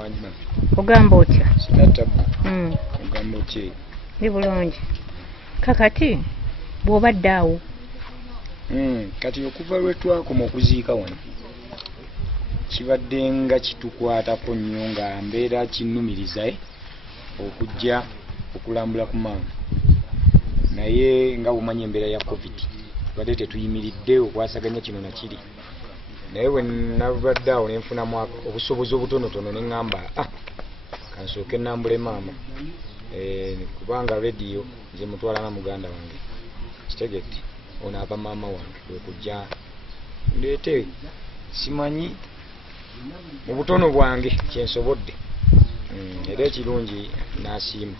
wanjima ogamba otya sinatabu ogamba otya ndi bulungi kakati bw'obadde awo kati okuva lwe twakoma okuziika wano kibadde nga kitukwatako nnyo nga mbeera kinnumiriza okujja okulambula ku maama naye nga bumanyi embeera ya covid badde tetuyimiridde okwasaganya kino nakiri naye bwe nabadde awo nenfunamu obusobozi obutonotono ne ŋŋamba kansooke nnambule maama kubanga rediyo nze mutwala na muganda wange kitegedde ono aba maama wange okujja ndeete simanyi mu butono bwange kyensobodde era ekirungi n'asiima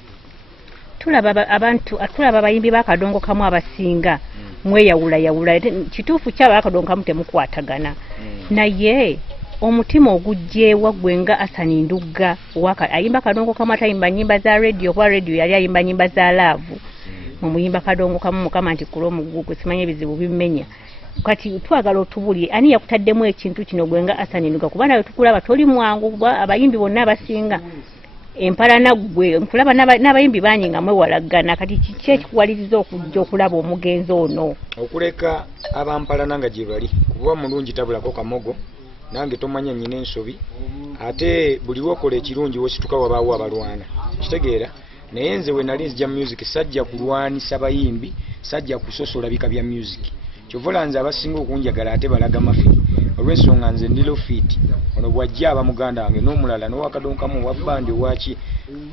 tulaba abayimbi b'akadongo kamu abasinga mweyawulayawula kituufu kyaba akadongo kamu temukwatagana naye omutima ogujjeewa gwe nga Asani Ndugga ayimba akadongo kamu atayimba nyimba za rediyo kuba rediyo yali ayimba nyimba za laavu mumuyimba akadongo kamu mukama nti kula omugugwe simanye ebizibu bimenya kati twagala otubulire ani yakutaddemu ekintu kino gwe nga Asani Ndugga kuba nawe tukulaba toli mwangu kuba abayimbi bonna abasinga empalana gwe nkulaba n'abayimbi bangi nga mwewalagana kati kiki ekikuwaliriza okujja okulaba omugenzi ono okuleka abampalana nga gye bali kuba mulungi tabulako kamogo nange tomanya nnyina ensobi ate buli lwokola ekirungi wosituka wabaawo abalwana kitegeera naye nze we nali nzija music sajja kulwanisa bayimbi sajja kusosola bika bya music kyovola nze abasinga okunjagala ate balaga mafi olw'ensonga nze ndi lofiiti ono bw'ajja aba muganda wange n'omulala n'owakadonkamu owa bbandi owaki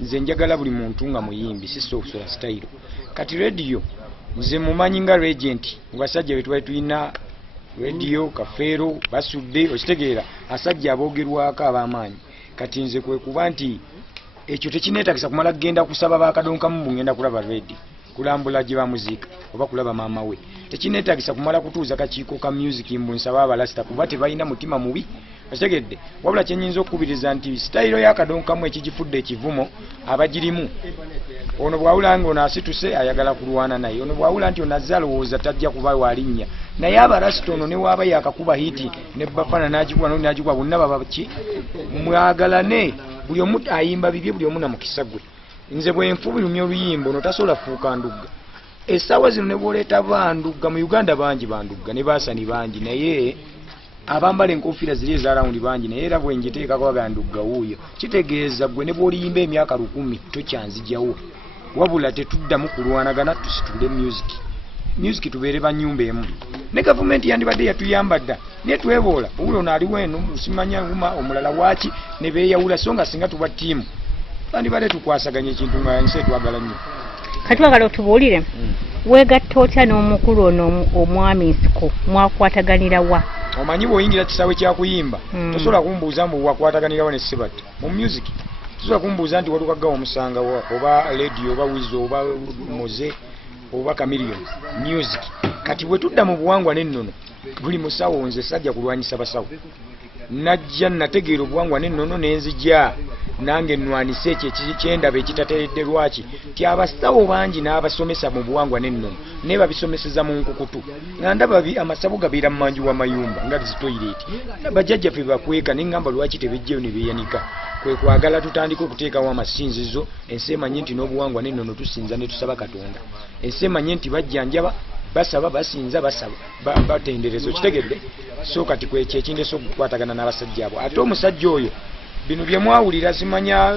nze njagala buli muntu nga muyimbi sisosola sitayiro kati rediyo nze mumanyi nga regenti mu basajja be twali tulina rediyo kafeero basudde okitegeera asajja aboogerwako ab'amaanyi kati nze kwe kuba nti ekyo tekineetagisa kumala kugenda kusaba bakadonkamu bungenda kulaba rediyo kulambula gye bamuziika oba kulaba maama we tekineetagisa kumala kutuuza kakiiko ka music mbunsaba abalasita kuba tebalina mutima mubi okitegedde wabula kyenyinza okukubiriza nti sitayiro y'akadonkamu ekigifudde ekivumo abagirimu ono bwawula nga ono asituse ayagala kulwana naye ono bwawula nti ono azze alowooza tajja kuba walinnya naye abalasita ono ne waaba yakakuba hiti ne bafana n'agikuba noni n'agikuba bonna babaki mwagalane buli omu ayimba bibye buli omu na mukisa gwe nze bwenfu bulumya oluyimba ono tasobola fuuka Ndugga essaawa zino ne bwoleeta bandugga mu Uganda bangi bandugga ne Baasani bangi naye abambala enkofiira ziri ez'alawundi bangi naye era bwenjiteekako bagamba Ndugga wuuyo kitegeeza gwe ne bw'oliyimba emyaka 10 tokyanzigyawo wabula tetuddamu kulwanagana tusitule music tubeere banyumba emu ne gavumenti yandibadde yatuyamba dda naye tweboola owulo ono aliwo eno simanya wuma omulala waaki ne beeyawula so nga singa tuba ttiimu bandibadde tukwasaganya ekintu nga nsi twagala nnyo kati wagala otubuulire weegatta otya n'omukulu ono omwami Nsiko mwakwataganira wa omanyi bw'oyingira kisaawe kyakuyimba tosobola kumbuuza mbu wakwataganirawo ne Sibat mu music tosobola kumbuuza nti walukaggawo omusanga wa oba radio oba wizo oba muze oba Chameleon music kati bwe tudda mu buwangwa n'ennono buli musawo nze sajja kulwanyisa basawo najja nategeera obuwangwa n'ennono nenzija nange nnwanise ekyo kyendaba ekitateredde lwaki ti abasawo bangi n'abasomesa mu buwangwa n'ennono naye babisomeseza mu nkukutu nga ndaba amasabu gabeera mu manju w'amayumba nga zitoyireeti bajjajjaffe bakweka ne ŋŋamba lwaki tebejjeyo ne beeyanika kwe kwagala tutandika okuteekawo amasinzizo ensi emanye nti n'obuwangwa n'ennono tusinza ne tusaba Katonda ensi emanye nti bajjanjaba basaba basinza basaba batenderezo kitegedde so kati kwekyo ekindese okukwatagana n'abasajja abo ate omusajja oyo bino bye mwawulira simanya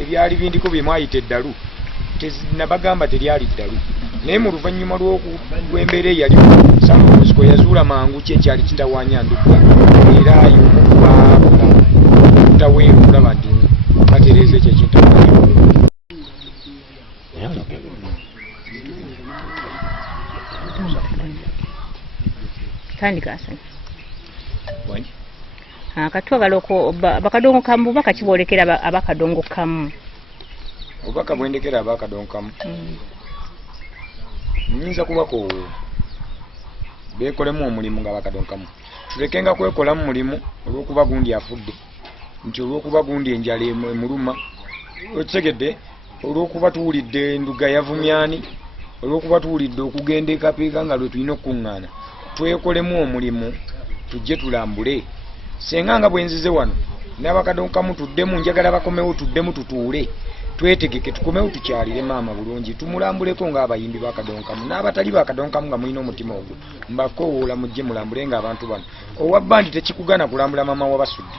ebyali bindiko bye mwayita eddalu nabagamba teryali ddalu naye mu luvannyuma lw'embeera eyali Samusiko yazuula mangu ki ekyali kitawaanya Ndugga era y'omukutaweeru kulaba nti batereeza ekyo ekitawaanya tandika Asani katwagala bakadongo kamu baka kiboolekera abakadongo kamu obaka bwendekera abakadongo kamu nyinza kubako beekolemu omulimu nga bakadongo kamu tulekenga kwekolamu mulimu olw'okuba gundi afudde nti olw'okuba gundi enjala emuluma okitegedde olw'okuba tuwulidde Ndugga yavumyani olw'okuba tuwulidde okugenda ekapiika nga lwe tulina okuŋŋaana twekolemu omulimu tujje tulambule senga nga bwenzize wano n'abakadonkamu tuddemu njagala bakomewo tuddemu tutuule twetegeke tukomewo tukyalire maama bulungi tumulambuleko ng'abayimbi bakadonkamu n'abatali bakadonkamu nga mulina omutima ogwo mbakoowoola mujje mulambule ng'abantu bano owa bandi tekikugana kulambula maama wabasudde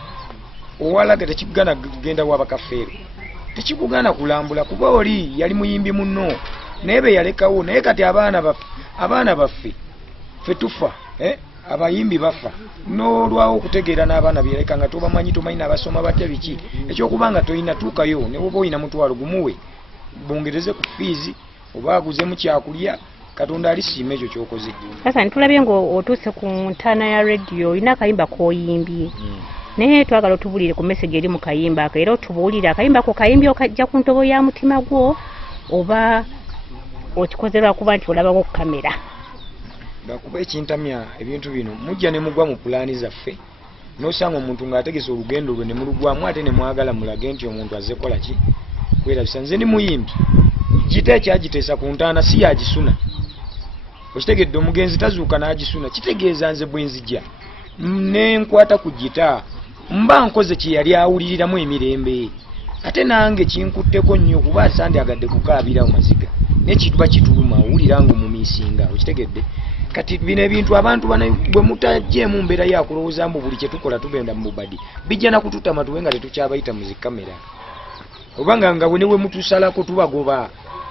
owalaga tekikugana kugenda wabakafeero tekikugana kulambula kuba oli yali muyimbi munno naye be yalekawo naye kati abaana baffe ffe tufa abayimbi bafa n'olwawo okutegeera n'abaana byaleka nga tobamanyi tomanyi n'abasoma batya biki ekyokubanga toyina tuukayo ne bwoba oyina mutwalo gumuwe bongereze ku fiizi oba aguzemu kyakulya katonda alisiima ekyo kyokoze. Sasa nitulabye ng'otuuse ku ntaana ya rediyo olina akayimba k'oyimbye naye twagala otubulire ku message eri mu kayimba ako era otubuulire akayimba ko kayimbye okajja ku ntobo ya mutima gwo oba okikoze lwakuba nti olabako ku kamera. Bakuba ekintamya ebintu bino mujja ne mugwa mu pulaani zaffe n'osanga omuntu ng'ategese olugendo lwe ne mulugwamu ate ne mwagala mulage nti omuntu azze kola ki kwerabisa. Nze ndi muyimbi gita ekyagiteesa ku ntaana si yagisuna okitegedde omugenzi tazuuka n'agisuna kitegeeza nze bwe nzija nenkwata ku gita mba nkoze kye yali awuliriramu emirembe ate nange kinkutteko nnyo kuba asandyagadde kukaabira mu maziga n'ekituba kituluma owulira ng'omumiisinga okitegedde. Kati bino ebintu abantu bwe mutajjeemu mbeera yakulowooza mbu buli kyetukola tugenda mu bubadi bijja na kututama tuwe nga tetukyabayita mu zikamera obanga nga bwe ne we mutusalako tubagoba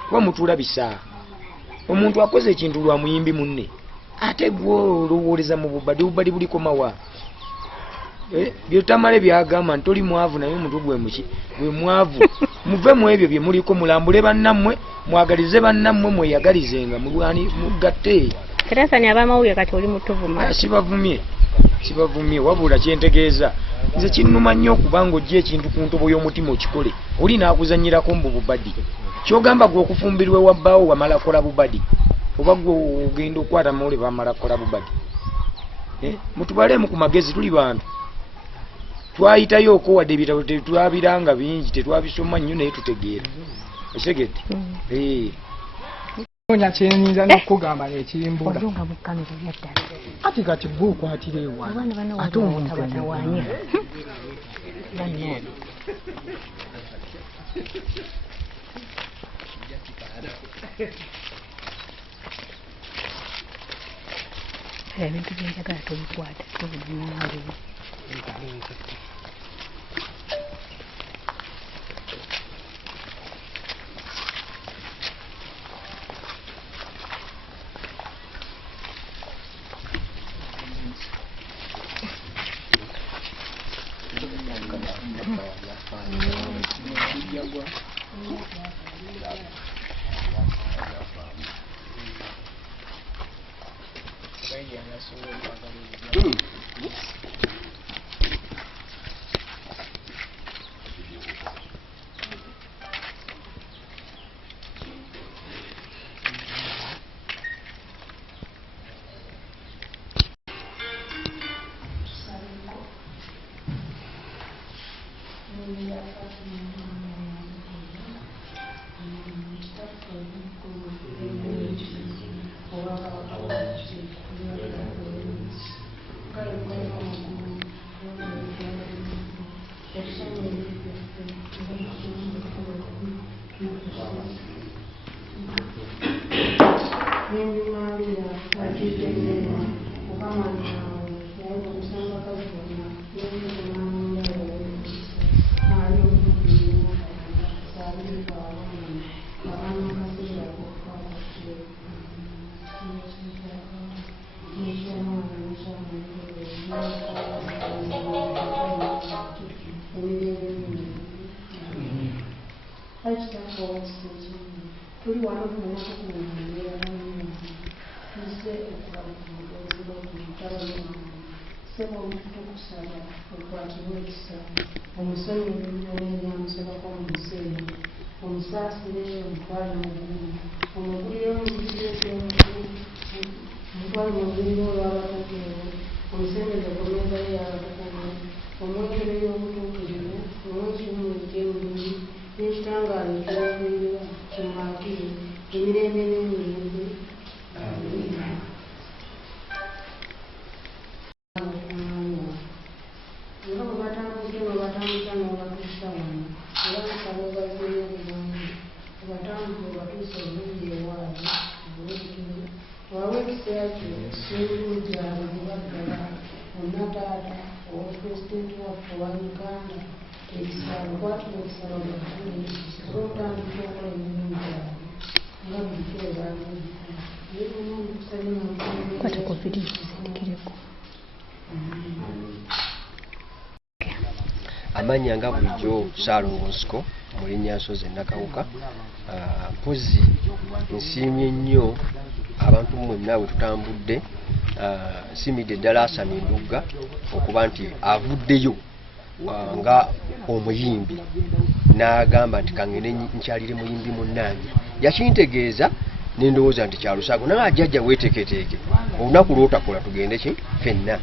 kuba mutulabisa omuntu akoze ekintu lwa muyimbi munne ate gwe olowooleza mu bubadi buliko mawa byotamale byagamba nti toli mwavu naye omutwe gwe mwavu muve mu ebyo bye muliko mulambule bannammwe mwagalize bannammwe mweyagalizenga mugatte. Teresa ni abamawulire kati oli mutuvuma. Sibavumye wabula kyentegeeza nze kinnuma nnyo okubanga ojja ekintu ku ntobo y'omutima okikole oli naakuzanyirako mu bubadi kyogamba gwe okufumbirwe wabbaawo wamala kola bubadi oba gwe ogenda okwata mawule bamala kola bubadi. Mutubalemu ku magezi tuli bantu twayitayo oko wadde ebitabo tetwabiranga bingi tetwabisoma nnyo naye tutegeera okitegedde. Onya kyenyinza n'okugamba n'ekiyimbula ati kati gwe okwatira ewa ate omuntu batawaanya ebintu byenjagala tobikwata tobinaawe. Kwata ku video sindikireko. Amanya nga bulijjo Saalongo Nsiko mu linnya Nsozi Nakawuka. Mpozi nsiimye nnyo abantu mwenna bwe tutambudde, nsiimidde ddala Hassan Ndugga okuba nti avuddeyo nga omuyimbi n'agamba nti kangene nkyalire muyimbi munnange. Yakintegeeza n'endowooza nti kyalusaago naye ajjajja weeteeketeeke olunaku lw'otakola tugende ki ffenna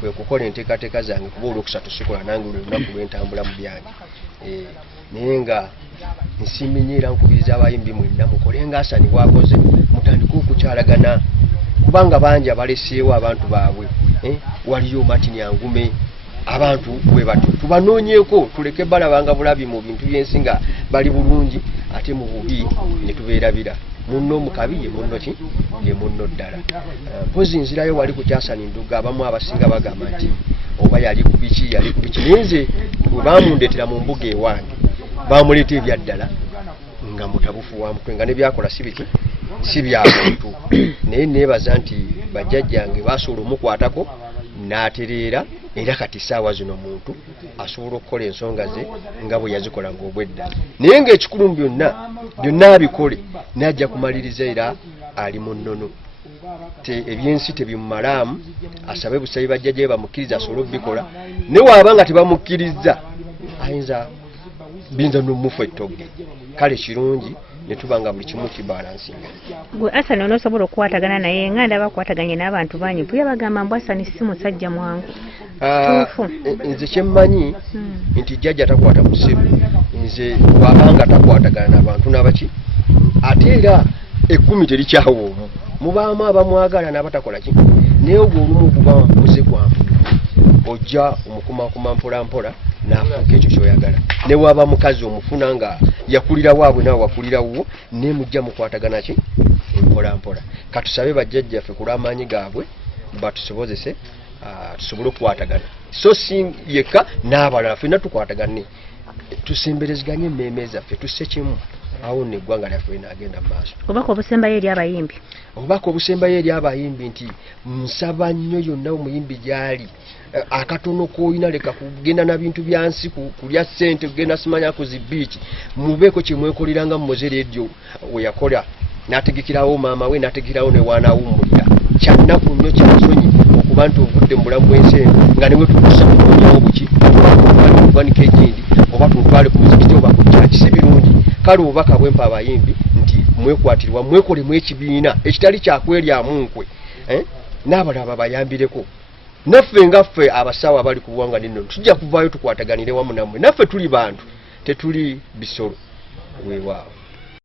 kwe kukola enteekateeka zange kuba olwokusatu sikola nange lwe lunaku lwentambula mu byange. Naye nga nsiimye nnyo era nkubiriza abayimbi mwenna mukole nga Hassan bw'akoze, mutandike okukyalagana kubanga bangi abaleseewo abantu baabwe. Waliyo Martin Angume, abantu bwe batyo tubanoonyeeko, tuleke balabanga bulabi mu bintu by'ensi nga bali bulungi ate mu bubi ne tubeerabira. Munno mu kabi ye munno ki ye munno ddala. Mpozi nzirayo wali ku Hassan Ndugga abamu abasinga bagamba nti oba yali ku biki naye nze bwe baamundeetera mu mbuga ewange baamuleeta ebyaddala nga mutabufu wa mutwe nga ne byakola si biki si bya muntu. Naye neebaza nti bajjajjange baasobola omukwatako n'atereera, era kati ssaawa zino muntu asobola okukola ensonga ze nga bwe yazikola ng'obwedda. Naye ng'ekikulu byonna abikole n'ajja kumaliriza era ali mu nnono. Ebyensi tebimumalaamu, asabe busabi bajjajjabe bamukkiriza asobole okubikola. Ne waaba nga tebamukkiriza ayinza binza n'omufa ettogge. Kale kirungi ne tuba nga buli kimu kibalansinga. Gwe Hassan onoosobola okukwatagana naye nga ndaba akwataganye n'abantu bangi bwe bagamba mbu Hassan si musajja mwangu. Nze kyemmanyi nti jjajja takwata musiru, nze bw'abanga takwatagana n'abantu n'abaki ate era ekkumi terikyawo omu. Mubaamu abamwagala n'abatakola ki, naye ogwo olumu guba muze gwa muntu ojja omukumakuma mpolampola n'afuuka ekyo ky'oyagala. Ne waba mukazi omufuna nga yakulira waabwe nawe wakulirawo ne mujja mukwatagana ki mpolampola. Katusabe bajjajjaffe ku lw'amaanyi gaabwe batusobozese tusobole okukwatagana, so si yekka n'abalala ffenna tukwatagane, tusembereziganye emmeeme zaffe tusse kimu, awo n'eggwanga lyaffe linaagenda mu maaso. Obubaka obusembayo eri abayimbi, obubaka obusembayo eri abayimbi nti nsaba nnyo yonna omuyimbi gy'ali akatono k'olina leka kugenda na bintu bya nsi kulya ssente kugenda simanya ku zibiiki, mubeeko kye mwekoleranga mu Moze Radio we yakola n'ategekerawo maama we n'ategekerawo ne waanaawummulira. Kyannaku nnyo kyasonyi okuba nti ovudde mu bulamu bw'ensi nga newe tukusa kunoonyawo buki okubanika egindi oba tutwale ku muzikiti oba ku kyaki, si birungi. Kale obubaka bwempa abayimbi nti mwekwatirwa mwekolemu ekibiina ekitali kyakweryamu nkwe, n'abalala bayambireko. Naffe ngaffe abasawo abali ku buwangwa nino tujja kuvaayo tukwataganire wamu nammwe. Naffe tuli bantu, tetuli bisolo weewaawo.